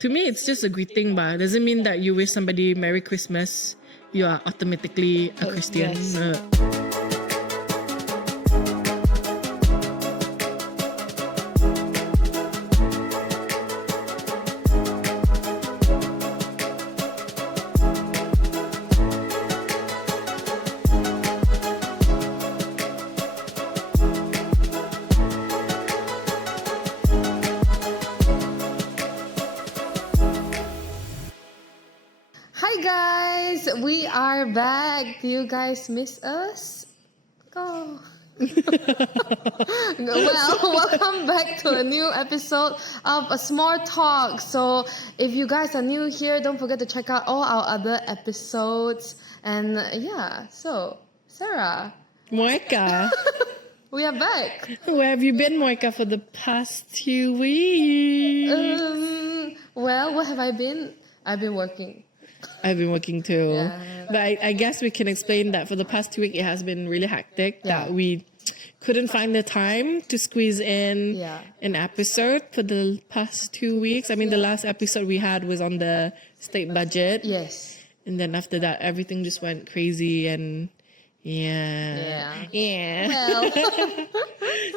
to me, it's just a greeting, but doesn't mean that you wish somebody Merry Christmas, you are automatically a Christian. Yes. Hi guys, we are back. Do you guys miss us? Oh. Well, welcome back to a new episode of A Small Talk. So if you guys are new here, don't forget to check out all our other episodes. And yeah, so Sarah, Moeka, we are back. where have you been, Moeka, for the past 2 weeks? Well, what have I been? I've been working. I've been working too. Yeah. But I guess we can explain that for the past 2 weeks, it has been really hectic, that we couldn't find the time to squeeze in an episode for the past 2 weeks. I mean, the last episode we had was on the state budget. Yes. And then after that, everything just went crazy and yeah. Well.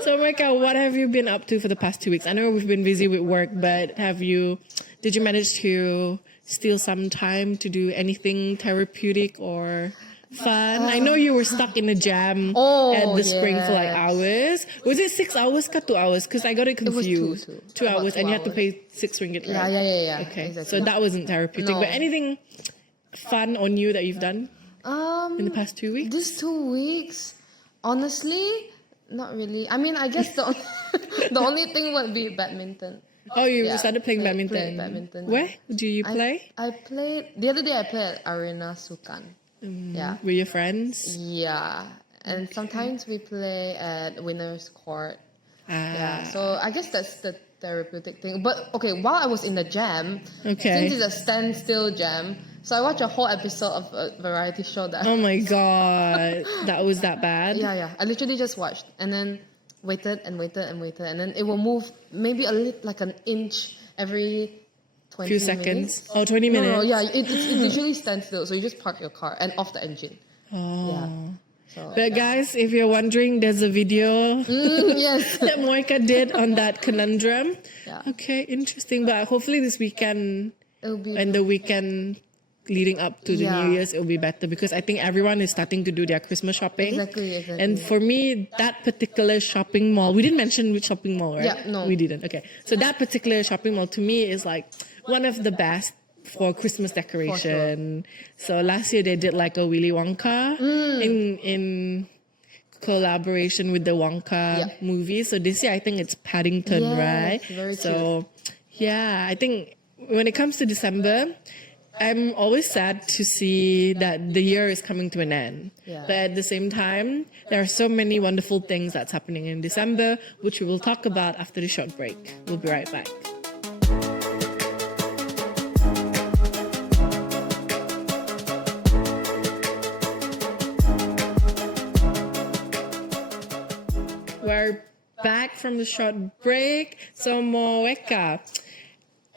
So, Moeka, what have you been up to for the past 2 weeks? I know we've been busy with work, but did you manage to steal some time to do anything therapeutic or fun? I know you were stuck in a jam at the spring for like hours. Was it 6 hours or 2 hours? Because I got it confused. It was 2 hours, and you had to hours. pay 6 ringgit, right? Yeah. Okay, Exactly. so that wasn't therapeutic. No. But anything fun or new that you've done in the past 2 weeks? These 2 weeks, honestly, not really. I mean, I guess the only thing would be badminton. Oh, you started playing played badminton. badminton. Where do you play? I played the other day. I played at Arena Sukan. Yeah. With your friends? Yeah, and sometimes we play at Winners Court. Yeah, so I guess that's the therapeutic thing. But okay, while I was in the jam, since it's a standstill jam, so I watched a whole episode of a variety show that. Oh my god, that was that bad? Yeah. I literally just watched and then waited, and then it will move maybe like an inch every 20 few seconds. minutes. Oh, 20 minutes. No, yeah, it usually stands still, so you just park your car and off the engine. Oh. Yeah. So, But guys, if you're wondering, there's a video yes. that Moeka did on that conundrum. Yeah. Okay, interesting. But hopefully this weekend It'll be and the weekend leading up to the New Year's, it'll be better because I think everyone is starting to do their Christmas shopping. Exactly. And for me, that particular shopping mall, we didn't mention which shopping mall, right? Yeah, no. We didn't. Okay. So that particular shopping mall to me is like one of the best for Christmas decoration. So last year they did like a Willy Wonka in collaboration with the Wonka movie. So this year I think it's Paddington, right? Very so yeah, I think when it comes to December, I'm always sad to see that the year is coming to an end. Yeah. But at the same time, there are so many wonderful things that's happening in December, which we will talk about after the short break. We'll be right back. We're back from the short break. So Moeka,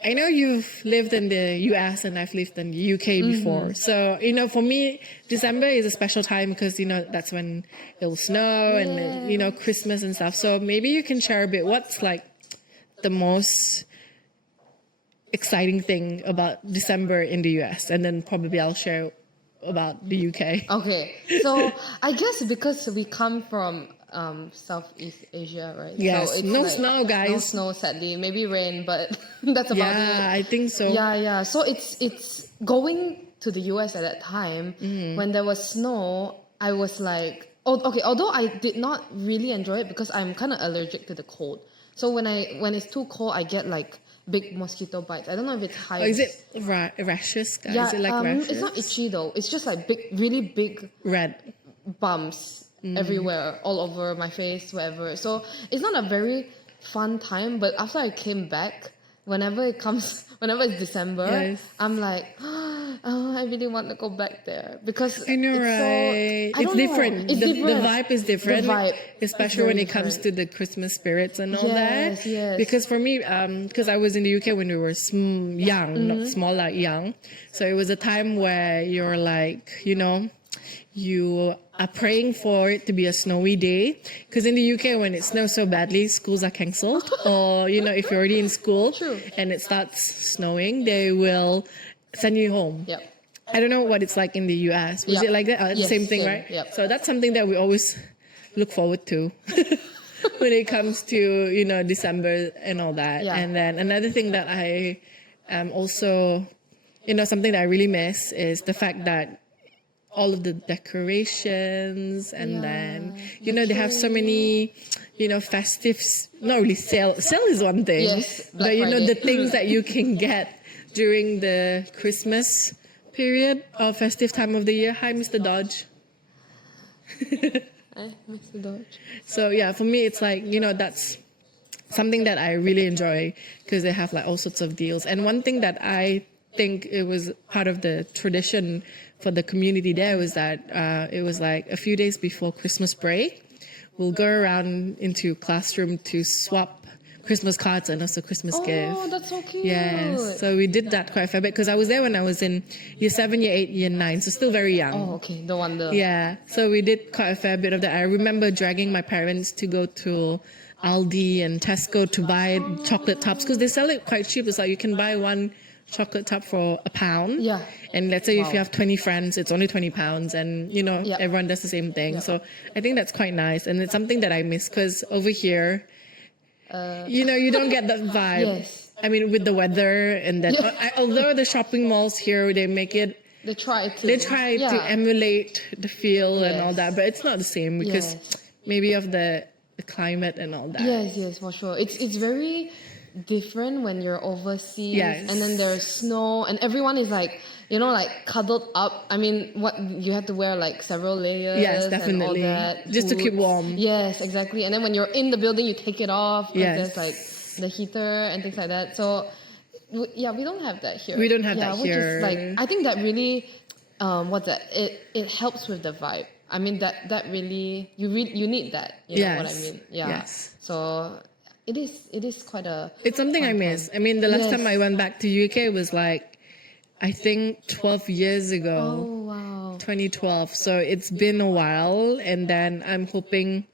I know you've lived in the US and I've lived in the UK before. So, for me, December is a special time because, that's when it'll snow and, Christmas and stuff. So maybe you can share a bit what's like the most exciting thing about December in the US. And then probably I'll share about the UK. Okay, so I guess because we come from Southeast Asia, right? Yes, so it's no snow, guys. No snow, sadly. Maybe rain, but that's about it. Yeah, I think so. Yeah. So it's going to the US at that time when there was snow. I was like, although I did not really enjoy it because I'm kind of allergic to the cold. So when it's too cold, I get like big mosquito bites. I don't know if it's high. Oh, is it rashes, guys? Yeah, Is it like rashes? it's not itchy though. It's just like really big Red. bumps everywhere, all over my face, wherever. So it's not a very fun time. But after I came back, whenever it's December, I'm like, I really want to go back there because I know, it's right? I It's don't know. different. It's The different. vibe is different. The vibe, especially when it comes to the Christmas spirits and all that. Yes. Because for me, because I was in the UK when we were young, not small, like young. So it was a time where you're like, you are praying for it to be a snowy day. Because in the UK, when it snows so badly, schools are cancelled. Or, if you're already in school True. and it starts snowing, they will send you home. Yep. I don't know what it's like in the US. Was it like that? The Yes, same thing, same. right? Yep. So that's something that we always look forward to when it comes to, December and all that. Yeah. And then another thing that I also, something that I really miss is the fact that all of the decorations and then, they have so many, festive, not really sale. Sale is one thing. Yes, but, Black Friday. the things that you can get during the Christmas period or festive time of the year. Hi, Mr. Dodge. Hi, Mr. Dodge. So yeah, for me, it's like, that's something that I really enjoy because they have like all sorts of deals. And one thing that I think it was part of the tradition for the community there was that it was like a few days before Christmas break, we'll go around into classroom to swap Christmas cards and also Christmas gifts. Oh, that's so cute. Yes, so we did that quite a fair bit because I was there when I was in year 7, year 8, year 9, so still very young. Oh, okay. No wonder. Yeah, so we did quite a fair bit of that. I remember dragging my parents to go to Aldi and Tesco to buy chocolate tubs because they sell it quite cheap. It's like you can buy one chocolate tub for £1. Yeah. And let's say if you have 20 friends, it's only £20 and, everyone does the same thing. Yeah. So I think that's quite nice. And it's something that I miss because over here, you don't get that vibe. Yes. I mean, with the weather and then, although the shopping malls here, they make it, They try to emulate the feel and all Yes. that, but it's not the same because maybe of the climate and all that. Yes, for sure. It's very different when you're overseas Yes. and then there's snow and everyone is like, cuddled up. I mean, what you have to wear like several layers. Yes, definitely. And all that, Just to keep boots. warm. Yes, exactly. And then when you're in the building, you take it off because Yes. there's like the heater and things like that. So we don't have that here. We don't have that which here. is like, I think that really, it helps with the vibe. I mean that really you need that. You know what I Yes. mean? Yeah. Yes. So it is quite a. It's something I miss. I mean, the last Yes. time I went back to UK was like, I think 12 years ago. Oh wow. 2012. So it's been a while, and then I'm hoping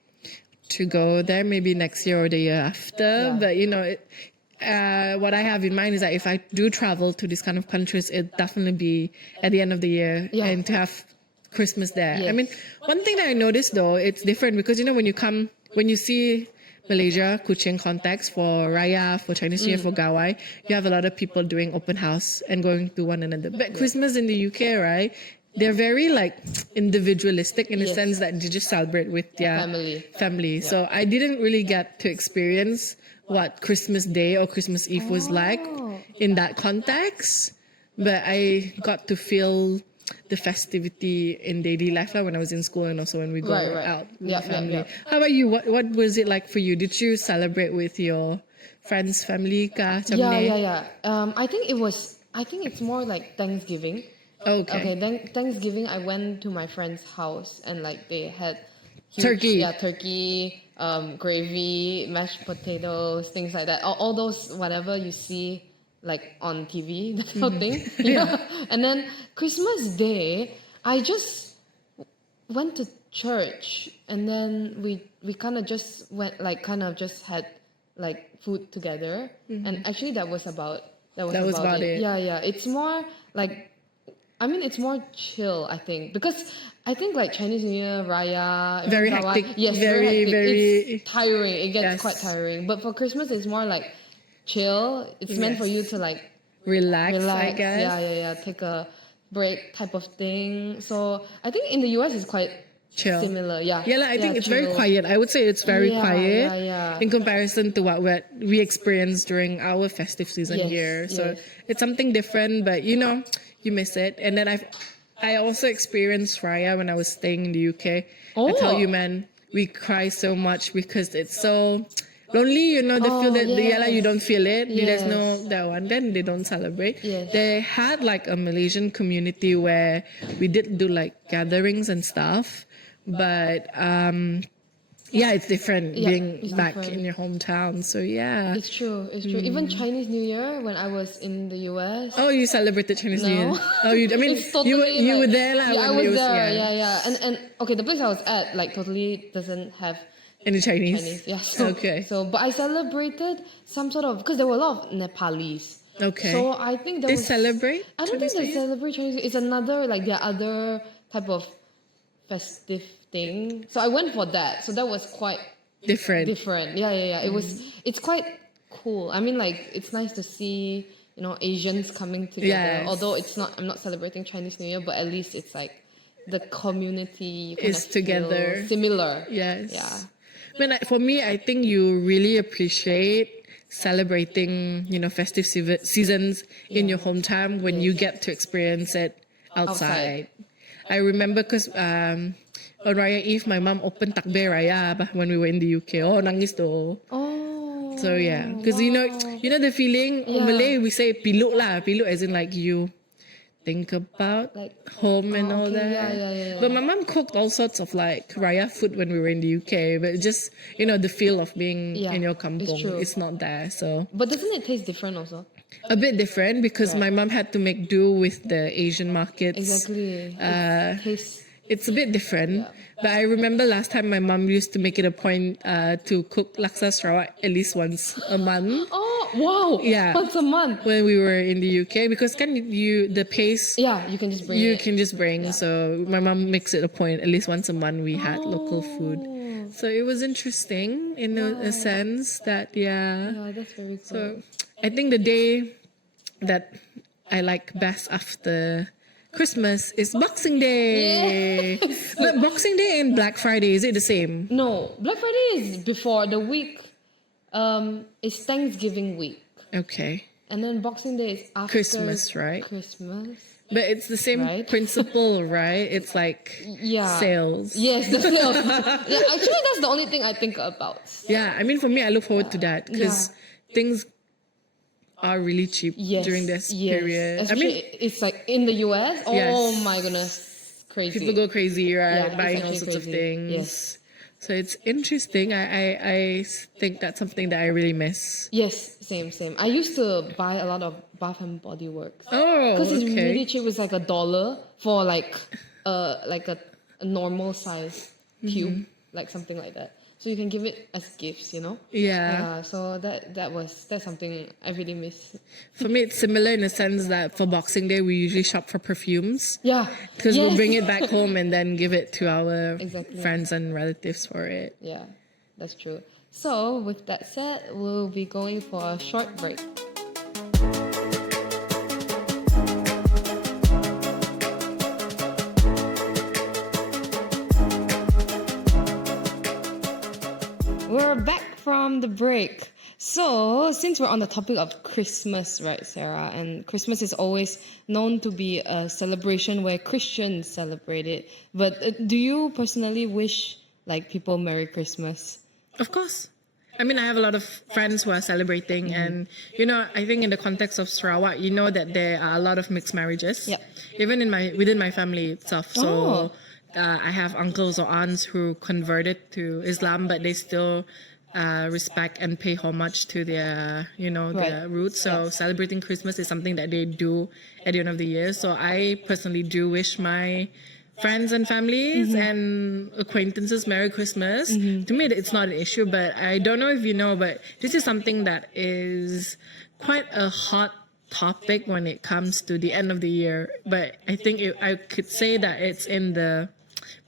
to go there maybe next year or the year after. Yeah. But what I have in mind is that if I do travel to these kind of countries, it'd definitely be at the end of the year and to have Christmas there. Yes. I mean, one thing that I noticed though, it's different because when you see Malaysia, Kuching context for Raya, for Chinese New Year, for Gawai, you have a lot of people doing open house and going to one another. But Christmas in the UK, right? They're very like individualistic in the Yes. sense that they just celebrate with their Family. So I didn't really get to experience what Christmas Day or Christmas Eve was like in that context. But I got to feel the festivity in daily life when I was in school and also when we go out with family. How about you? What was it like for you? Did you celebrate with your friends, family? Yeah. I think it's more like Thanksgiving. Okay. Then Thanksgiving, I went to my friend's house and like they had Turkey. Turkey, gravy, mashed potatoes, things like that. All those whatever you see like on TV, that kind of thing. Yeah. And then Christmas Day, I just went to church and then we kind of just went just had like food together. And actually that was about it. Yeah. It's more like, I mean, it's more chill, I think, because I think like Chinese New Year, Raya, Very hectic. Yes, Very, very it's tiring. It gets Yes. quite tiring. But for Christmas, it's more like chill. It's meant for you to like relax, I guess. Yeah. Take a break type of thing. So I think in the US it's quite Chill. similar. Yeah. Yeah, I think it's very chill. quiet. I would say it's very quiet Yeah. in comparison to what we experienced during our festive season Yes, here. So yes. it's something different, but you miss it. And then I also experienced Raya when I was staying in the UK. I tell you, man, we cry so much because it's so lonely, they feel that you yes. don't feel it. There's Yes. no that one. Then they don't celebrate. Yes. They had like a Malaysian community where we did do like gatherings and stuff, but it's different being it's back different. in your hometown. So yeah. It's true. Even Chinese New Year when I was in the US. Oh, you celebrated Chinese New Year? No. Oh, It's totally you were there lah. Yeah, I when was it there. Yeah. And okay, the place I was at like totally doesn't have In the Chinese. Chinese. Yeah. So, Okay. So, but I celebrated some sort of because there were a lot of Nepalis. Okay. So I think there They was. celebrate I don't Chinese think New they Year? celebrate Chinese. It's another like their other type of festive thing. So I went for that. So that was quite Different. Yeah. It's quite cool. I mean, like it's nice to see Asians coming together. Yes. Although I'm not celebrating Chinese New Year, but at least it's like the community you kind Is of feel together. similar. Yes. Yeah. For me, I think you really appreciate celebrating, festive seasons in your hometown when you get to experience it outside. I remember because on Raya Eve, my mom opened takbir Raya when we were in the UK. Oh, nangis to. Oh. So yeah, because you know the feeling. In Malay we say piluk lah. Piluk as in like you think about Like, home and all okay, that. yeah. But my mom cooked all sorts of like Raya food when we were in the UK. But just the feel of being in your kampong, true. it's not there. So But doesn't it taste different also? a bit different because my mom had to make do with the Asian markets. Exactly. Tastes. It's a bit different. But I remember last time my mom used to make it a point to cook laksa Sarawak at least once a month. Oh wow! Yeah. Once a month. When we were in the UK, because the pace Yeah, you can just bring you it. can just bring. So my mom makes it a point at least once a month we had local food. So it was interesting in a sense that Yeah, that's very cool. So I think the day that I like best after Christmas is Boxing Day. Yes. But Boxing Day and Black Friday, is it the same? No, Black Friday is before the week. Is Thanksgiving week, Okay. and then Boxing Day is after Christmas, right? Christmas. But it's the same Right. principle, right? It's like Yeah. sales. Yes, the sales. Yeah, actually, that's the only thing I think about. Yeah, I mean, for me, I look forward to that because things are really cheap during this period. Especially, it's like in the US. Oh Yes. my goodness, crazy. People go crazy, right? Yeah, it's Buying all actually sorts of crazy. things. Yes. So it's interesting. I think that's something that I really miss. Yes, same. I used to buy a lot of Bath and Body Works Oh, because it's okay. really cheap. It's like $1 for like a normal size tube, like something like that. So you can give it as gifts, Yeah. So that's something I really miss. For me, it's similar in the sense that for Boxing Day, we usually shop for perfumes. Yeah. Because Yes. we'll bring it back home and then give it to our Exactly. friends and relatives for it. Yeah, that's true. So with that said, we'll be going for a short break. We're back from the break. So, since we're on the topic of Christmas, right, Sarah? And Christmas is always known to be a celebration where Christians celebrate it. But do you personally wish like people Merry Christmas? Of course. I mean, I have a lot of friends who are celebrating, and I think in the context of Sarawak, that there are a lot of mixed marriages. Yeah. Even within my family itself. So Oh. I have uncles or aunts who converted to Islam, but they still respect and pay homage to their their roots. So celebrating Christmas is something that they do at the end of the year. So I personally do wish my friends and families and acquaintances Merry Christmas. To me, it's not an issue, but I don't know if you know, but this is something that is quite a hot topic when it comes to the end of the year. But I think I could say that it's in the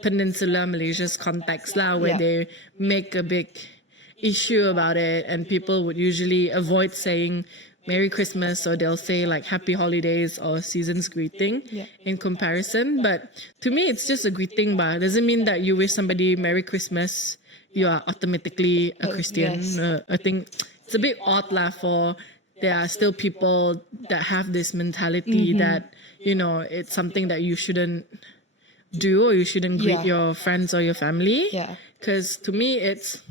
Peninsula Malaysia's context lah, where they make a big issue about it, and people would usually avoid saying Merry Christmas, or they'll say like Happy Holidays or Season's Greeting in comparison. But to me, it's just a greeting, but it doesn't mean that you wish somebody Merry Christmas, you are automatically a Christian. Yes. I think it's a bit odd lah, for there are still people that have this mentality that, it's something that you shouldn't do, or you shouldn't greet your friends or your family. Yeah. Because to me, it's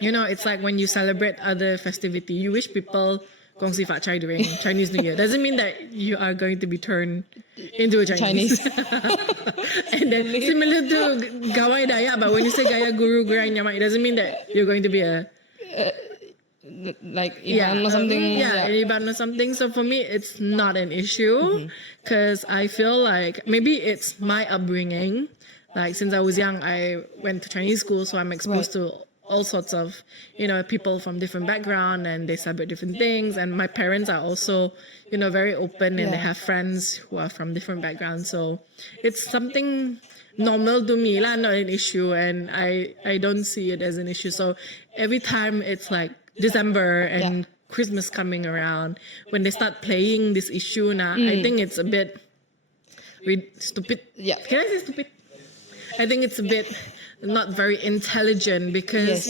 it's like when you celebrate other festivity, you wish people gong si fa chai during Chinese New Year. Doesn't mean that you are going to be turned into a Chinese. And then similar to Gawai Dayak, but when you say Gaya Guru Gaya Nyama, it doesn't mean that you're going to be a like Iban or something. Iban or something. So for me, it's not an issue because I feel like maybe it's my upbringing. Like since I was young, I went to Chinese school, so I'm exposed to all sorts of, people from different background, and they celebrate different things. And my parents are also, very open, and they have friends who are from different backgrounds. So it's something normal to me, not an issue. And I don't see it as an issue. So every time it's like December and Christmas coming around, when they start playing this issue now, I think it's a bit stupid. Yeah. Can I say stupid? I think it's a bit not very intelligent because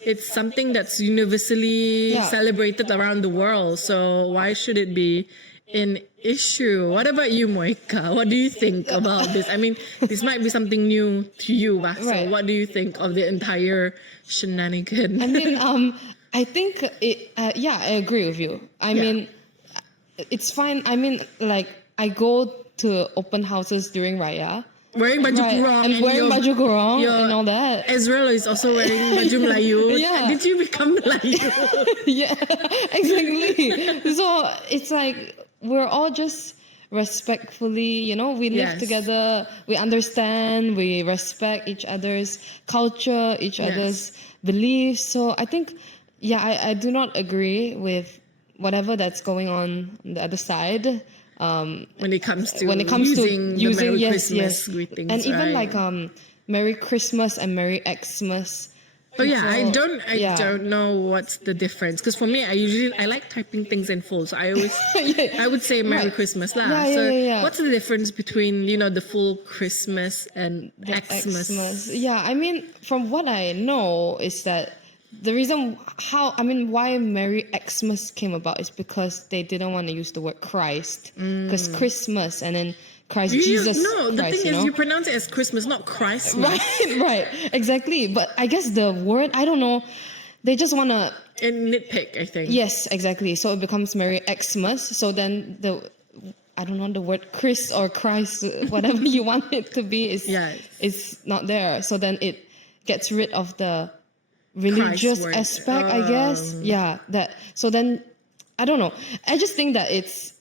it's something that's universally celebrated around the world. So why should it be an issue? What about you, Moeka? What do you think about this? I mean, this might be something new to you, but so what do you think of the entire shenanigan? I mean, I think I agree with you. I mean, it's fine. I mean, like I go to open houses during Raya. Wearing baju kurang and wearing baju kurang and all that. Ezreal is also wearing baju Melayu. Did you become Melayu? Yeah, exactly. So it's like we're all just respectfully, we live together, we understand, we respect each other's culture, each other's beliefs. So I think, I do not agree with whatever that's going on the other side. When it comes to using Merry Christmas greetings, and even like Merry Christmas and Merry Xmas. Oh yeah, I don't know what's the difference, because for me I like typing things in full, so I always I would say Merry Christmas lah. What's the difference between the full Christmas and the Xmas? Yeah, I mean from what I know is that the reason why Merry Xmas came about is because they didn't want to use the word Christ, because Christmas and then Jesus. No, the thing is you pronounce it as Christmas, not Christmas. Right, exactly. But I guess the word, I don't know, they just want to nitpick, I think. Yes, exactly. So it becomes Merry Xmas. So then I don't know, the word Chris or Christ, whatever you want it to be, is not there. So then it gets rid of the religious aspect, I guess. Yeah, so then I don't know. I just think that it's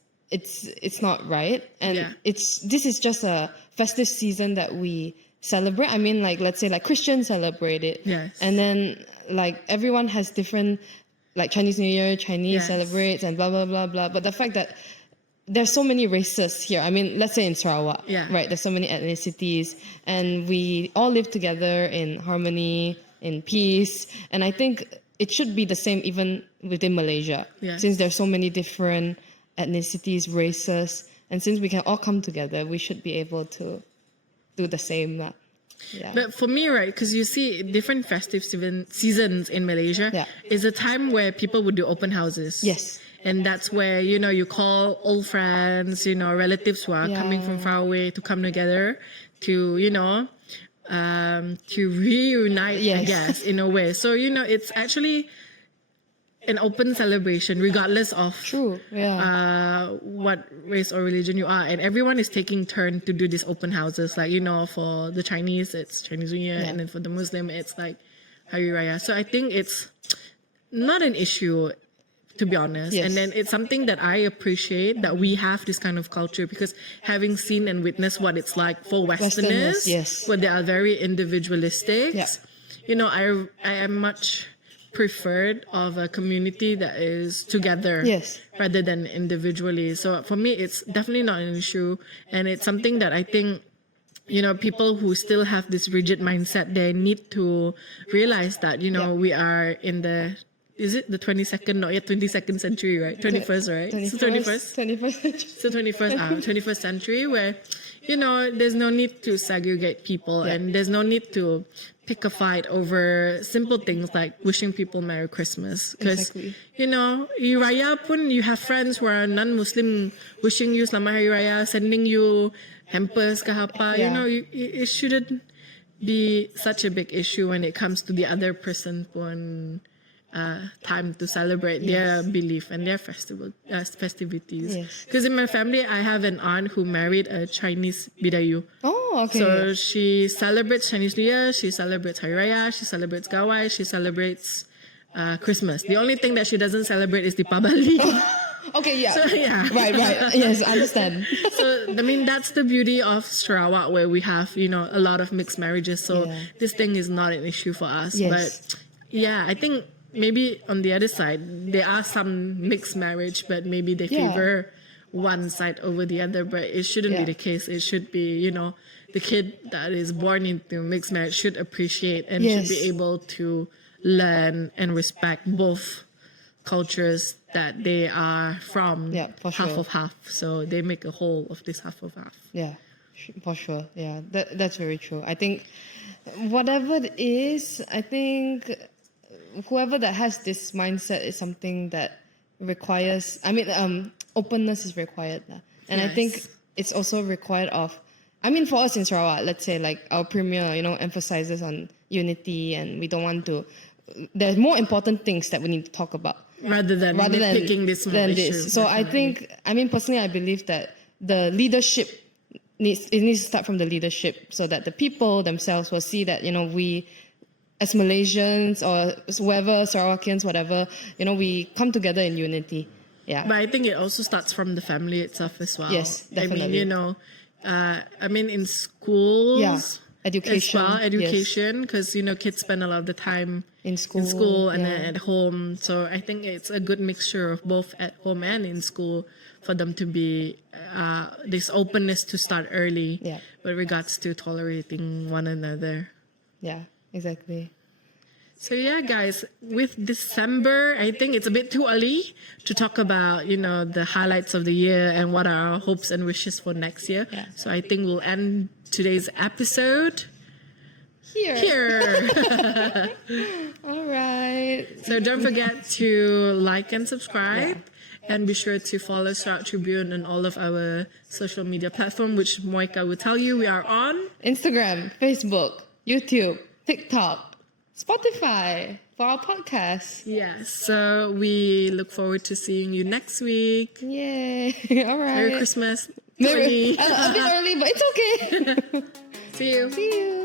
not right, and this is just a festive season that we celebrate. I mean, like let's say like Christians celebrate it, and then like everyone has different, like Chinese New Year, Chinese celebrates and blah blah blah blah. But the fact that there's so many races here. I mean, let's say in Sarawak, right? There's so many ethnicities, and we all live together in harmony, in peace. And I think it should be the same even within Malaysia, since there's so many different ethnicities, races, and since we can all come together, we should be able to do the same. But for me, right, because you see different festive seasons in Malaysia is a time where people would do open houses. Yes. And that's where, you call old friends, relatives who are coming from far away to come together to, to reunite, I guess, in a way. So, it's actually an open celebration, regardless of what race or religion you are. And everyone is taking turn to do these open houses. Like, for the Chinese, it's Chinese New Year. And then for the Muslim, it's like Hari Raya. So I think it's not an issue, to be honest. And then it's something that I appreciate, that we have this kind of culture, because having seen and witnessed what it's like for Westerners where they are very individualistic, I am much preferred of a community that is together rather than individually. So for me, it's definitely not an issue, and it's something that I think people who still have this rigid mindset, they need to realize that we are in the, is it the 22nd, not yet 22nd century, right? 21st, right? 21st century, where there's no need to segregate people, and there's no need to pick a fight over simple things like wishing people Merry Christmas. Because, you Raya pun, you have friends who are non-Muslim wishing you Selamat Hari Raya, sending you hampers ke apa. It shouldn't be such a big issue when it comes to the other person pun time to celebrate their belief and their festivities. Because in my family, I have an aunt who married a Chinese Bidayu. Oh, okay. So she celebrates Chinese New Year, she celebrates Hari Raya, she celebrates Gawai, she celebrates Christmas. The only thing that she doesn't celebrate is Deepavali. Okay, yeah. So, yeah. Right. Yes, I understand. So, I mean, that's the beauty of Sarawak, where we have, a lot of mixed marriages. So this thing is not an issue for us. Yes. But yeah, I think maybe on the other side, there are some mixed marriage, but maybe they favor one side over the other. But it shouldn't be the case. It should be, the kid that is born into mixed marriage should appreciate and should be able to learn and respect both cultures that they are from. Yeah, for sure. Half of half. So they make a whole of this half of half. Yeah, for sure. Yeah, that's very true. I think whatever it is, I think whoever that has this mindset is something that requires, openness is required. And I think it's also required of, for us in Sarawak, let's say like our premier, emphasizes on unity, and we don't want to, there's more important things that we need to talk about. Rather than picking this small issue. So definitely. I think, personally, I believe that the leadership needs to start from the leadership, so that the people themselves will see that, we as Malaysians or whoever, Sarawakians, whatever, we come together in unity. Yeah. But I think it also starts from the family itself as well. Yes, definitely. In schools, education. As well, education, because, kids spend a lot of the time in school and then at home. So I think it's a good mixture of both at home and in school for them to be this openness to start early with regards to tolerating one another. Yeah, exactly. So yeah, guys, with December, I think it's a bit too early to talk about, the highlights of the year and what are our hopes and wishes for next year. Yeah. So I think we'll end today's episode here. All right. So don't forget to like and subscribe. And be sure to follow Sarawak Tribune on all of our social media platforms, which Moeka will tell you we are on Instagram, Facebook, YouTube, TikTok, Spotify for our podcast. Yes. So we look forward to seeing you next week. Yay. All right. Merry Christmas. A bit early, but it's okay. See you. See you.